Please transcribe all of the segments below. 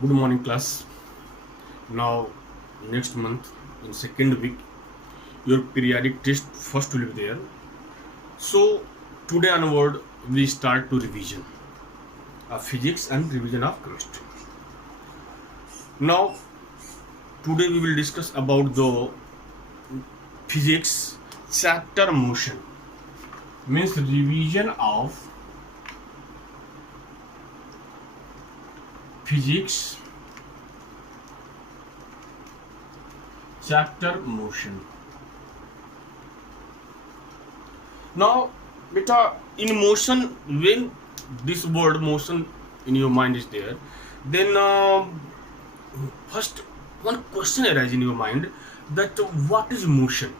Good morning, class. Now, next month, in second week, your periodic test first will be there. So, today onward, we start to revision of physics and revision of chemistry. Now, today we will discuss about the physics chapter motion. Means revision of physics chapter motion. Now, beta, in motion, when this word motion in your mind is there, then first one question arises in your mind that what is motion?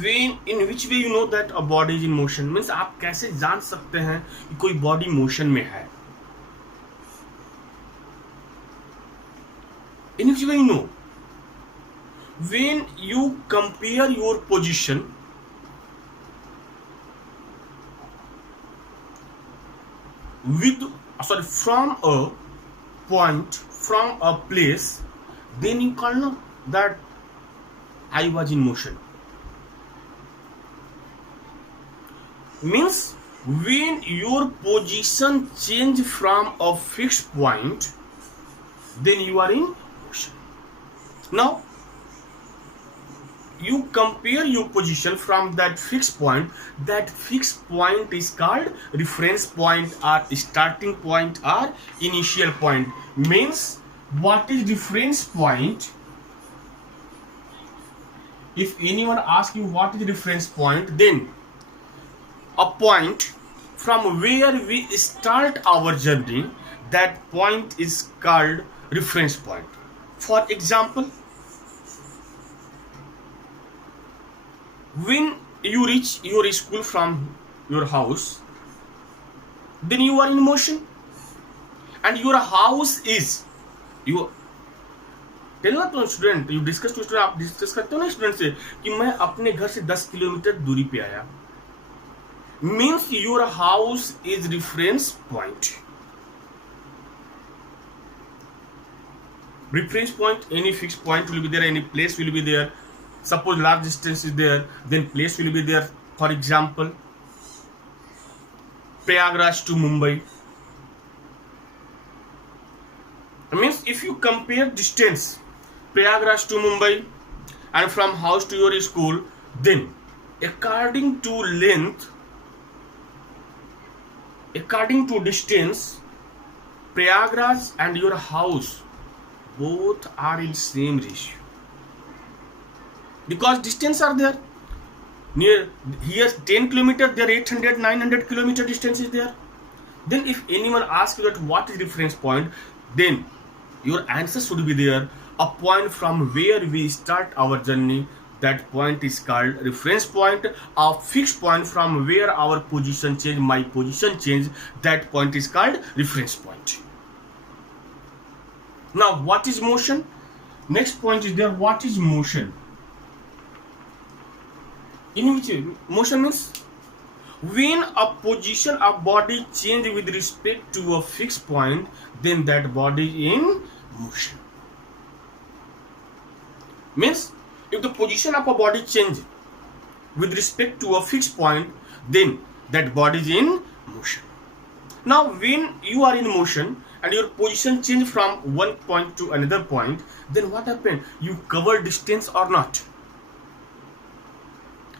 When in which way you know that a body is in motion? Means आप कैसे जान सकते हैं कि कोई body motion में है? In which way you know? When you compare your position with from a point, from a place, then you can know that I was in motion. Means when your position change from a fixed point, then you are in motion. Now you compare your position from that fixed point. That fixed point is called reference point or starting point or initial point. Means what is reference point? If anyone asks you what is reference point, then a point from where we start our journey, that point is called reference point. For example, when you reach your school from your house, then you are in motion, and your house is you tell ना तो student you discuss to student आप discuss करते हो ना student से कि मैं अपने घर से 10 किलोमीटर दूरी पे आया. Means your house is reference point. Reference point, any fixed point will be there, any place will be there. Suppose large distance is there, then place will be there. For example, Prayagraj to Mumbai. Means if you compare distance Prayagraj to Mumbai and from house to your school, then according to length, according to distance, Prayagraj and your house both are in same ratio, because distance are there. Near here 10 kilometer, there 800 900 kilometer distance is there. Then if anyone asks you that what is reference point, then your answer should be there, a point from where we start our journey, that point is called reference point. A fixed point from where our position change, my position change, that point is called reference point. Now what is motion? Next point is there, what is motion? In which motion means when a position of body change with respect to a fixed point, then that body is in motion. Means if the position of a body change with respect to a fixed point, then that body is in motion. Now when you are in motion and your position change from one point to another point, then what happened? You cover distance or not?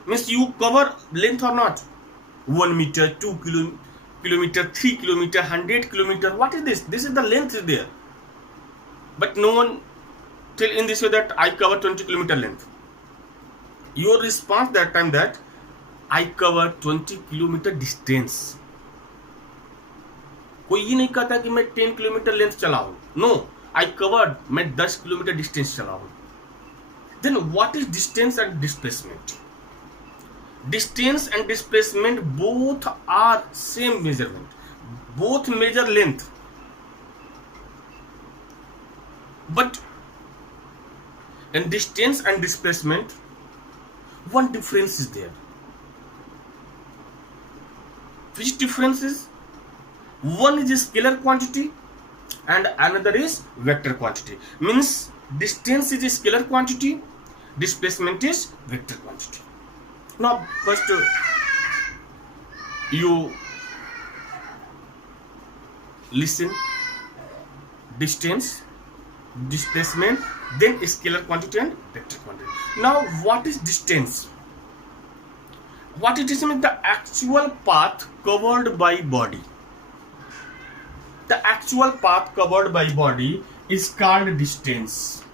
Means you cover length or not? 1 meter, 2 kilometer, 3 kilometer, 100 kilometer. What is this? This is the length is there. But no one tell in this way that I cover 20 kilometer length. Your response that time that I cover 20 kilometer distance. कोई ये नहीं कहता कि मैं 10 kilometre length चला हूं. No, I covered, मैं 10 kilometre distance चला हूं. Then what is distance and displacement? Distance and displacement both are same measurement, both measure length, but in distance and displacement one difference is there. Which difference is? One is a scalar quantity and another is vector quantity. Means distance is a scalar quantity, displacement is vector quantity. Now first you listen: distance, displacement, then scalar quantity and vector quantity. Now what is distance? What it is means the actual path covered by body. The actual path covered by body is called distance.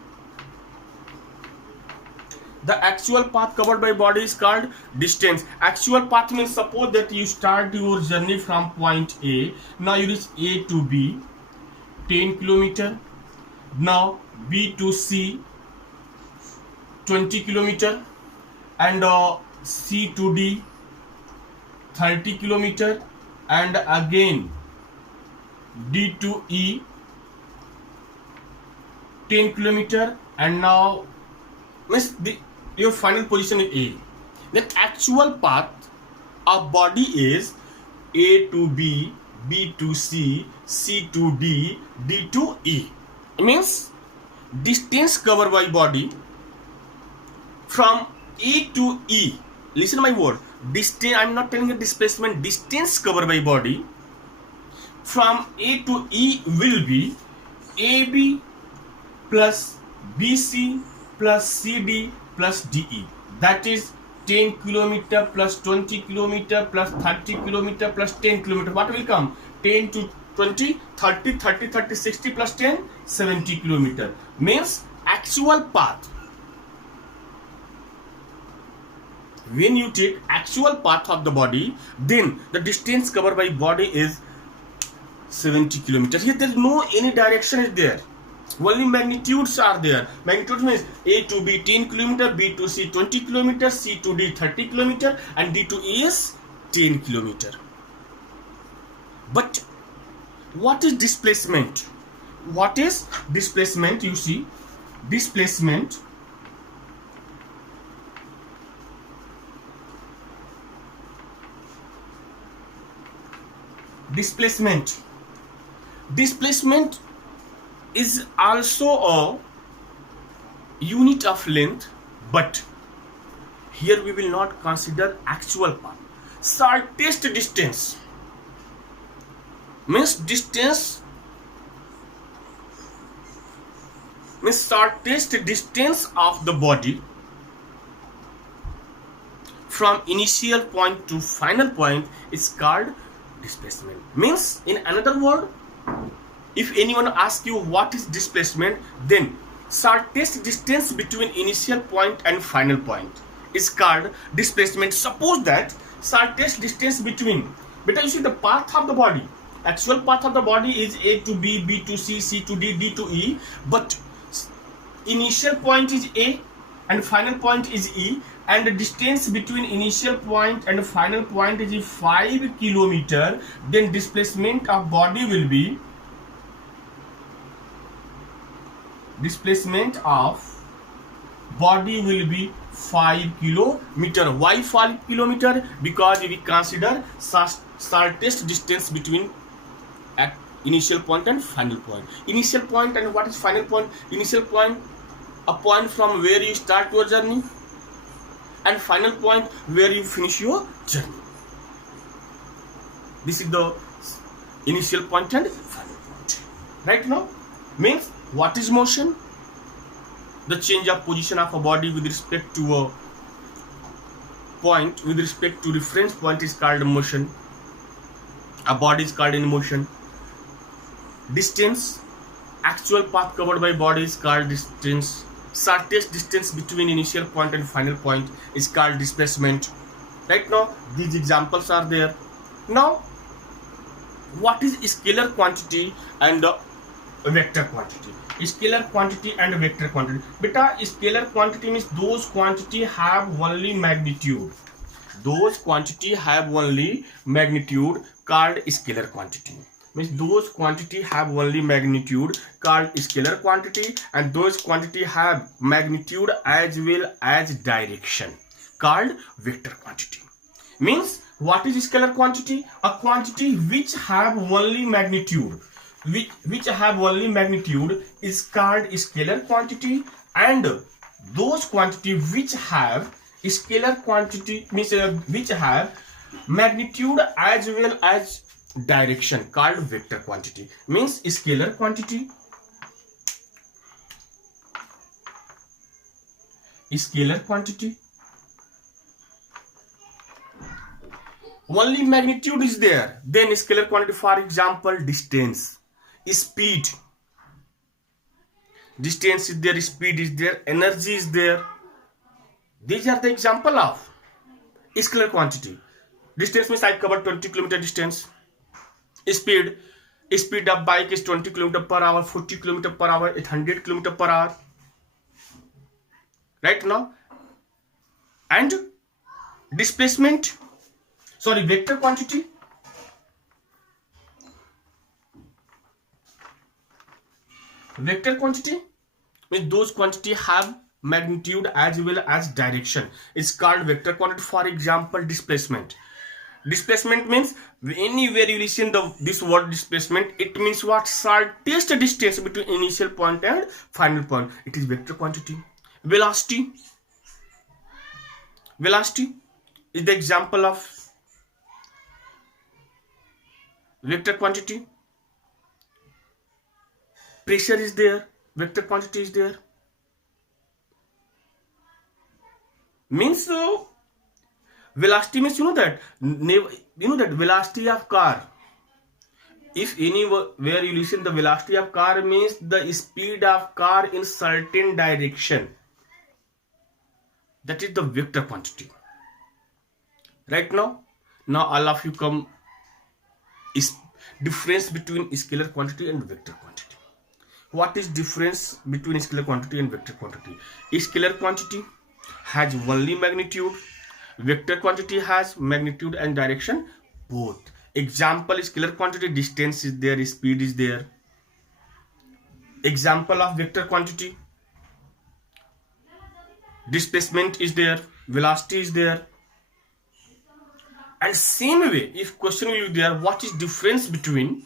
The actual path covered by body is called distance. Actual path means, suppose that you start your journey from point A. Now you reach A to B, 10 kilometer. Now B to C, 20 kilometer, and C to D, 30 kilometer, and again D to E, 10 kilometer, and now means your final position is A. Then actual path of body is A to B, B to C, C to D, D to E. It means distance covered by body from A to E. Listen my word. Distance. I am not telling you displacement. Distance covered by body from A to E will be AB plus BC plus CD plus DE. That is 10 kilometer plus 20 kilometer plus 30 kilometer plus 10 kilometer. What will come? 10 to 20, 30, 30, 30, 60 plus 10, 70 kilometer. Means actual path. When you take actual path of the body, then the distance covered by body is 70 kilometers. Here there is no any direction is there. Only magnitudes are there. Magnitude means A to B 10 kilometer, B to C 20 kilometer, C to D 30 kilometer, and D to E is 10 kilometer. But what is displacement? What is displacement? You see, displacement is also a unit of length, but here we will not consider actual path. Shortest distance means shortest distance of the body from initial point to final point is called displacement. Means in another word, if anyone asks you what is displacement, then shortest distance between initial point and final point is called displacement. Suppose that shortest distance between, better you see the path of the body, actual path of the body is A to B, B to C, C to D, D to E, but initial point is A and final point is E, and the distance between initial point and final point is 5 kilometer, then displacement of body will be 5 kilometer. Why 5 kilometer? Because we consider shortest distance between at initial point and final point. Initial point and what is final point? Initial point, a point from where you start your journey, and final point where you finish your journey. This is the initial point and final point. Right now, means what is motion? The change of position of a body with respect to a point, with respect to reference point is called motion. A body is called in motion. Distance, actual path covered by body is called distance. Shortest distance between initial point and final point is called displacement. Right now, these examples are there. Now, what is scalar quantity and vector quantity? Scalar quantity and vector quantity. Beta, scalar quantity means those quantity have only magnitude. Those quantity have only magnitude called scalar quantity. Means those quantity have only magnitude called scalar quantity, and those quantity have magnitude as well as direction called vector quantity. Means what is scalar quantity? A quantity which have only magnitude. which have only magnitude is called scalar quantity, and those quantity which have scalar quantity means which have magnitude as well as direction called vector quantity. Means scalar quantity, only magnitude is there, then scalar quantity. For example, distance, speed. Distance is there, speed is there, energy is there. These are the example of scalar quantity. Distance means I cover 20 kilometer distance. Speed of bike is 20 kilometer per hour, 40 kilometer per hour, 100 kilometer per hour. Right now, and displacement, sorry, vector quantity. Vector quantity means those quantity have magnitude as well as direction. It's called vector quantity. For example, displacement. Displacement means anywhere you listen this word displacement, it means what? Shortest distance between initial point and final point. It is vector quantity. Velocity is the example of vector quantity. Pressure is there, vector quantity is there. Means velocity means that velocity of car. If anywhere you listen, the velocity of car means the speed of car in certain direction. That is the vector quantity. Right now all of you come is difference between scalar quantity and vector quantity. What is difference between scalar quantity and vector quantity? Scalar quantity has only magnitude, vector quantity has magnitude and direction both. Example, scalar quantity, distance is there, speed is there. Example of vector quantity, displacement is there, velocity is there. And same way, if question will be there, what is difference between,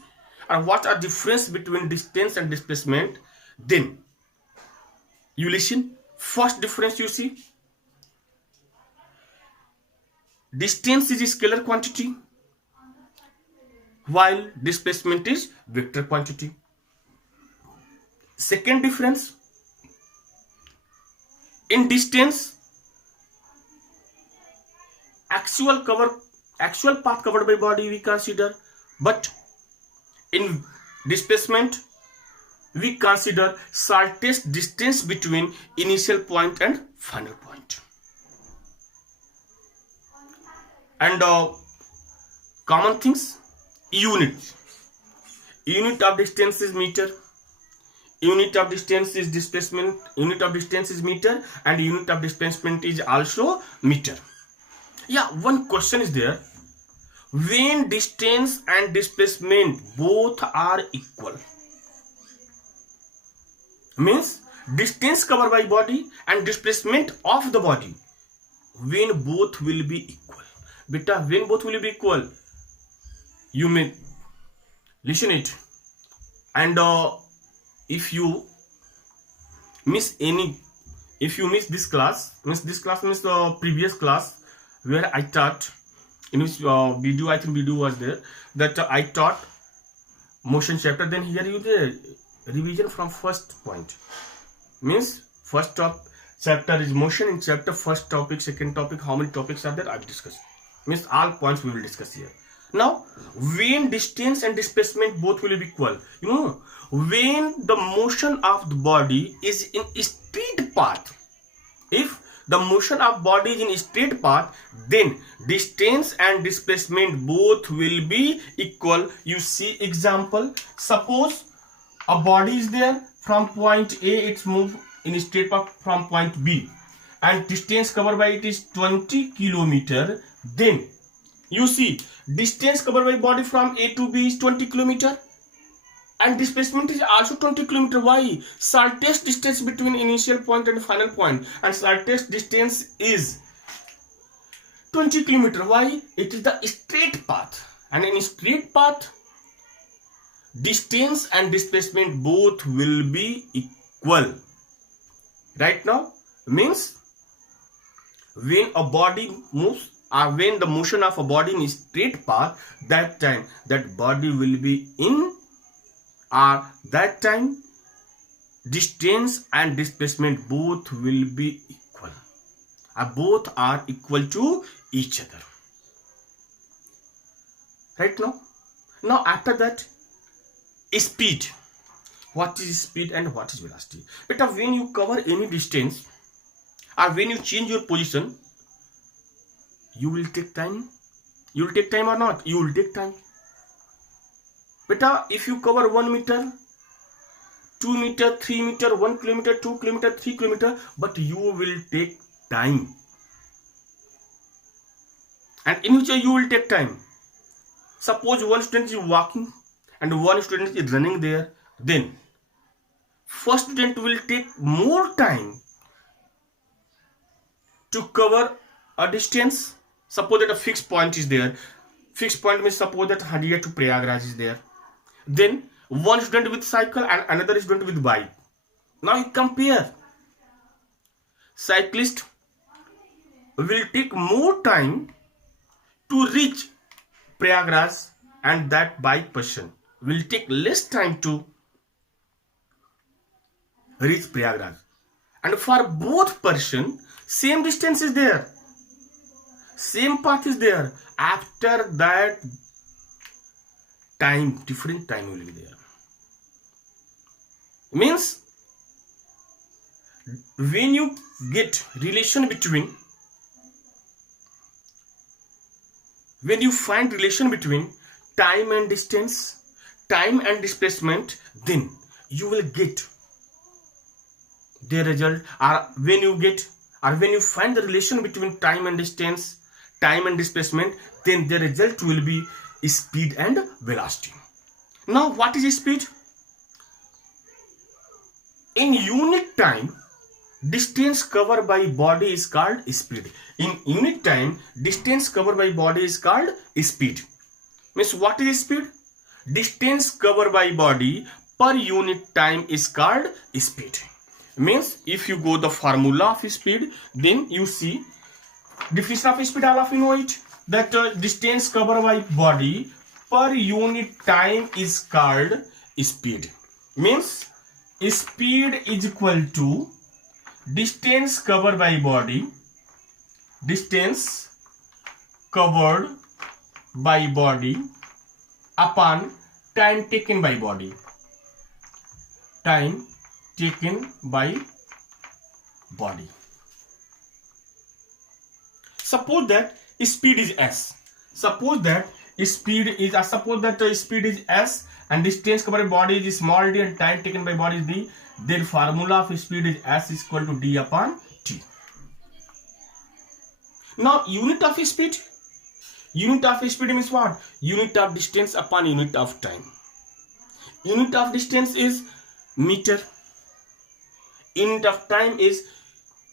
or what are difference between distance and displacement, then you listen. First difference you see, distance is scalar quantity while displacement is vector quantity. Second difference, in distance, actual path covered by body we consider, but in displacement we consider shortest distance between initial point and final point. And common things, unit of distance is meter, unit of distance is displacement, unit of distance is meter, and unit of displacement is also meter. Yeah, one question is there, when distance and displacement both are equal, means distance covered by body and displacement of the body, when both will be equal. Beta, when both will be equal, you may listen it, and if you miss this class, means the previous class where I taught, in which video, I think video was there, that I taught motion chapter, then here you the revision from first point. Means first chapter is motion, in chapter first topic, second topic, how many topics are there I've discussed. Means all points we will discuss here. Now, when distance and displacement both will be equal, when the motion of the body is in a straight path, if the motion of body is in a straight path, then distance and displacement both will be equal. You see example, suppose a body is there, from point A it's moved in a straight path from point B, and distance covered by it is 20 kilometer. Then you see distance covered by body from A to B is 20 kilometer, and displacement is also 20 kilometer. Why? Shortest distance between initial point and final point, and shortest distance is 20 kilometer. Why? It is the straight path, and in straight path distance and displacement both will be equal. Right now, means when a body moves or when the motion of a body in a straight path, that time that body will be in, or that time distance and displacement both will be equal, both are equal to each other. Right now after that, speed. What is speed and what is velocity? But when you cover any distance or when you change your position, you will take time. You will take time or not? You will take time. But if you cover 1 meter, 2 meter, 3 meter, 1 kilometer, 2 kilometer, 3 kilometer, but you will take time. And in which you will take time. Suppose one student is walking and one student is running there, then first student will take more time to cover a distance. Suppose that a fixed point is there. Fixed point means suppose that Hadia to Prayagraj is there. Then one student with cycle and another student with bike. Now you compare. Cyclist will take more time to reach Prayagraj and that bike person will take less time to reach Prayagraj. And for both person, same distance is there. Same path is there. After that time, different time will be there. Means when you get relation between, when you find relation between time and distance, time and displacement, then you will get the result. Or when you get, or when you find the relation between time and distance, time and displacement, then the result will be speed and velocity. Now what is speed? In unit time, distance covered by body is called speed. In unit time, distance covered by body is called speed. Means what is speed? Distance covered by body per unit time is called speed. Means if you go the formula of speed, then you see definition of speed, all of you know it, that distance covered by body per unit time is called speed. Means speed is equal to distance covered by body, distance covered by body upon time taken by body, time taken by body. Suppose that speed is s. Suppose that speed is speed is s and distance covered by body is small d and time taken by body is d. Then formula of speed is s is equal to d upon t. Now unit of speed. Unit of speed means what? Unit of distance upon unit of time. Unit of distance is meter. Unit of time is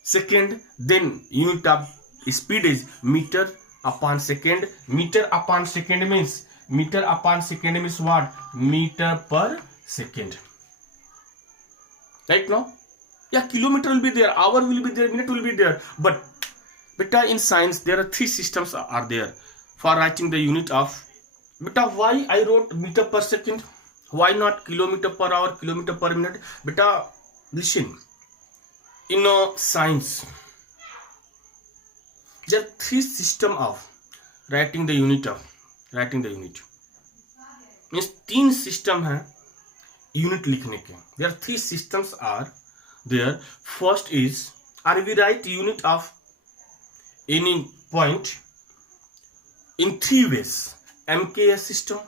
second. Then unit of speed is meter upon second. Meter upon second means what? Meter per second. Right now? Yeah, kilometer will be there, hour will be there, minute will be there. But in science, there are three systems are there for writing the unit of. Why I wrote meter per second? Why not kilometer per hour, kilometer per minute? Listen. In science, there are three systems of writing the unit. Means तीन system है unit लिखने के. There are three systems are there. First is, or we write unit of any point in three ways: MKS system,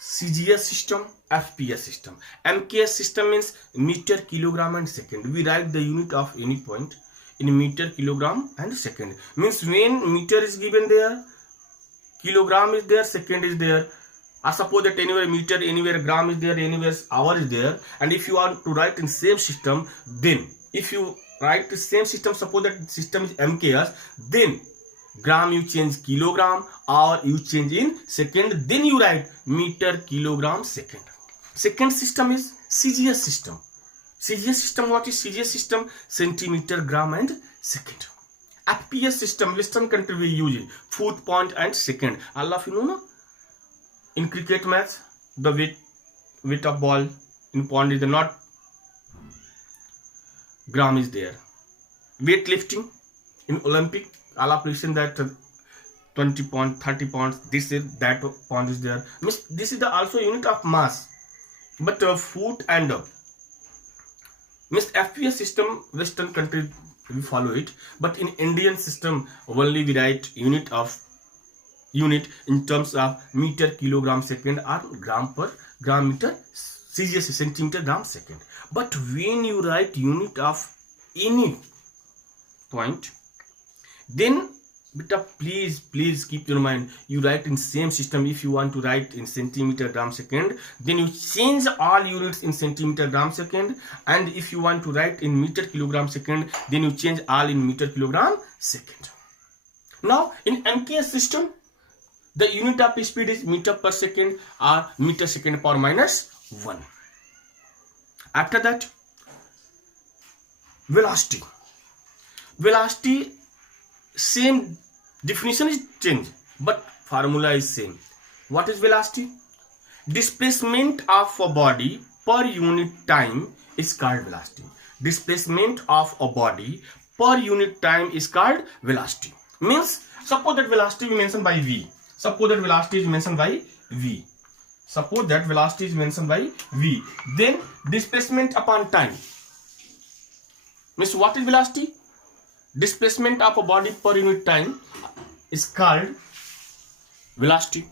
CGS system, FPS system. MKS system means meter, kilogram and second. We write the unit of any point in meter, kilogram and second. Means when meter is given there, kilogram is there, second is there. I suppose that anywhere meter, anywhere gram is there, anywhere hour is there. And if you want to write in same system, then if you write the same system, suppose that system is MKS, then gram you change kilogram, or you change in second, then you write meter, kilogram, second. Second system is CGS system. CGS system, what is CGS system? Centimeter, gram and second. FPS system, western country we use it, foot, point and second. All of you know, no? In cricket match, the weight of ball in pond is not gram is there. Weightlifting in Olympic, all of listen that 20 pounds, 30 pounds, this is that pound is there. This is the also unit of mass, but foot and FPS system, western country we follow it, but in Indian system only we write unit in terms of meter, kilogram, second or gram per gram meter, CGS centimeter, gram, second. But when you write unit of any point, then beta please keep your mind, you write in same system. If you want to write in centimeter, gram, second, then you change all units in centimeter, gram, second, and if you want to write in meter, kilogram, second, then you change all in meter, kilogram, second. Now in MKS system, the unit of speed is meter per second or meter second power minus 1. After that, velocity, same definition is changed, but formula is same. What is velocity? Displacement of a body per unit time is called velocity. Displacement of a body per unit time is called velocity. Means, suppose that velocity is mentioned by V. Suppose that velocity is mentioned by V. Suppose that velocity is mentioned by V. Then displacement upon time. Means what is velocity? Displacement of a body per unit time is called velocity.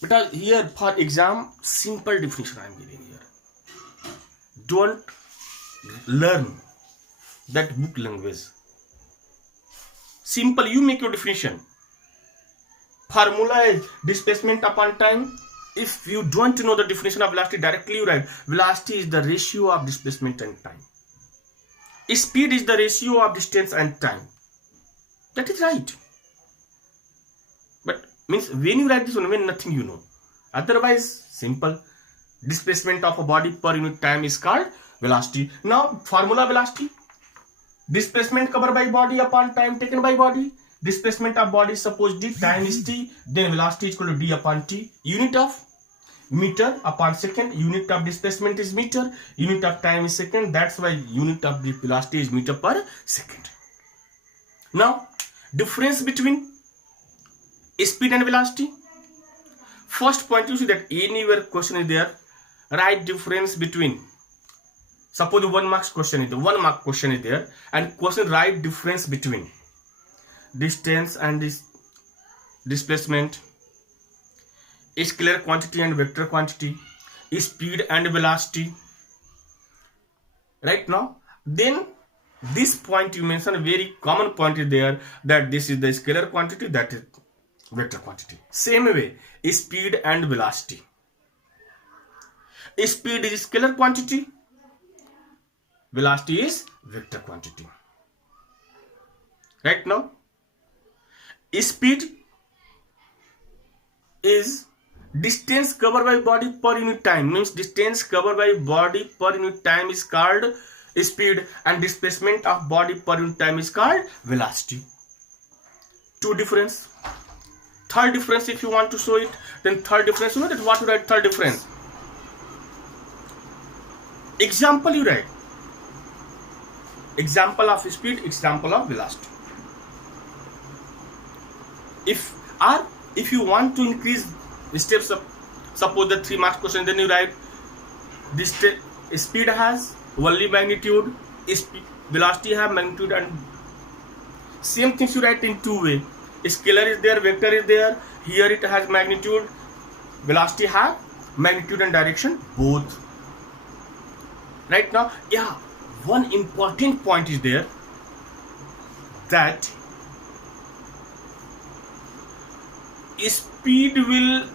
Because here for exam, simple definition I am giving here. Don't learn that book language. Simple, you make your definition. Formula is displacement upon time. If you don't know the definition of velocity, directly you write velocity is the ratio of displacement and time. Speed is the ratio of distance and time. That is right. But means when you write this one, when nothing you know. Otherwise, simple. Displacement of a body per unit time is called velocity. Now, formula velocity. Displacement covered by body upon time taken by body. Displacement of body, suppose d, time is t, then velocity is equal to d upon t. Unit of meter upon second, unit of displacement is meter, unit of time is second, that's why unit of the velocity is meter per second. Now, difference between speed and velocity. First point, you see that anywhere question is there, write difference between. Suppose 1 mark question is there, and question write difference between distance and this displacement, scalar quantity and vector quantity, speed and velocity. Right now, then this point you mentioned, a very common point is there, that this is the scalar quantity, that is vector quantity. Same way, speed and velocity. Speed is scalar quantity, velocity is vector quantity. Right now, speed is distance covered by body per unit time. Means distance covered by body per unit time is called speed, and displacement of body per unit time is called velocity. Two difference. Third difference, if you want to show it, then third difference, you know that what to write third difference. Example you write. Example of speed, example of velocity. If you want to increase the steps up, suppose the 3 marks question, then you write this speed has only magnitude, velocity have magnitude, and same things you write in two way. Scalar is there, vector is there. Here it has magnitude, velocity have magnitude and direction both. Right now, yeah, one important point is there, that speed will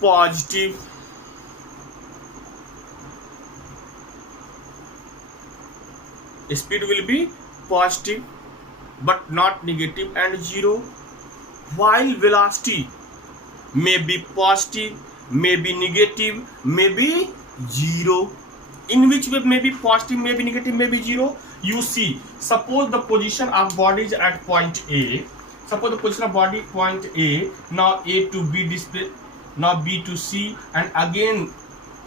positive, speed will be positive, but not negative and 0, while velocity may be positive, may be negative, may be 0. In which way may be positive, may be negative, may be 0? You see, suppose the position of body is at point A. Suppose the position of body point A, now A to B display, now B to C, and again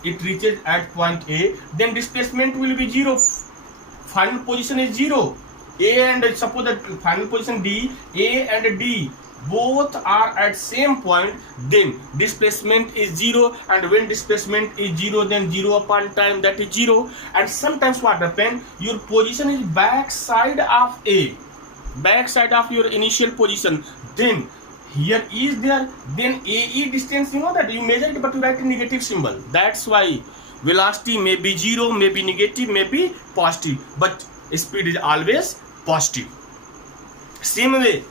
it reaches at point A, then displacement will be 0. Final position is 0. A and suppose that final position D, A and D both are at same point, then displacement is 0, and when displacement is 0, then 0 upon time, that is 0. And sometimes what happen, your position is back side of A, back side of your initial position, then here is there, then AE distance, you know that you measure it, but you write a negative symbol. That's why velocity may be 0, may be negative, may be positive, but speed is always positive. Same way,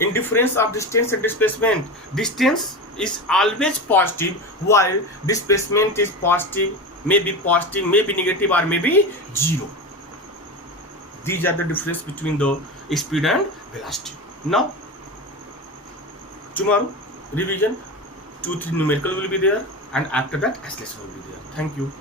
in difference of distance and displacement, distance is always positive, while displacement is positive, may be negative, or may be 0. These are the difference between the speed and velocity. Now, tomorrow revision 2-3 numerical will be there, and after that acceleration will be there. Thank you.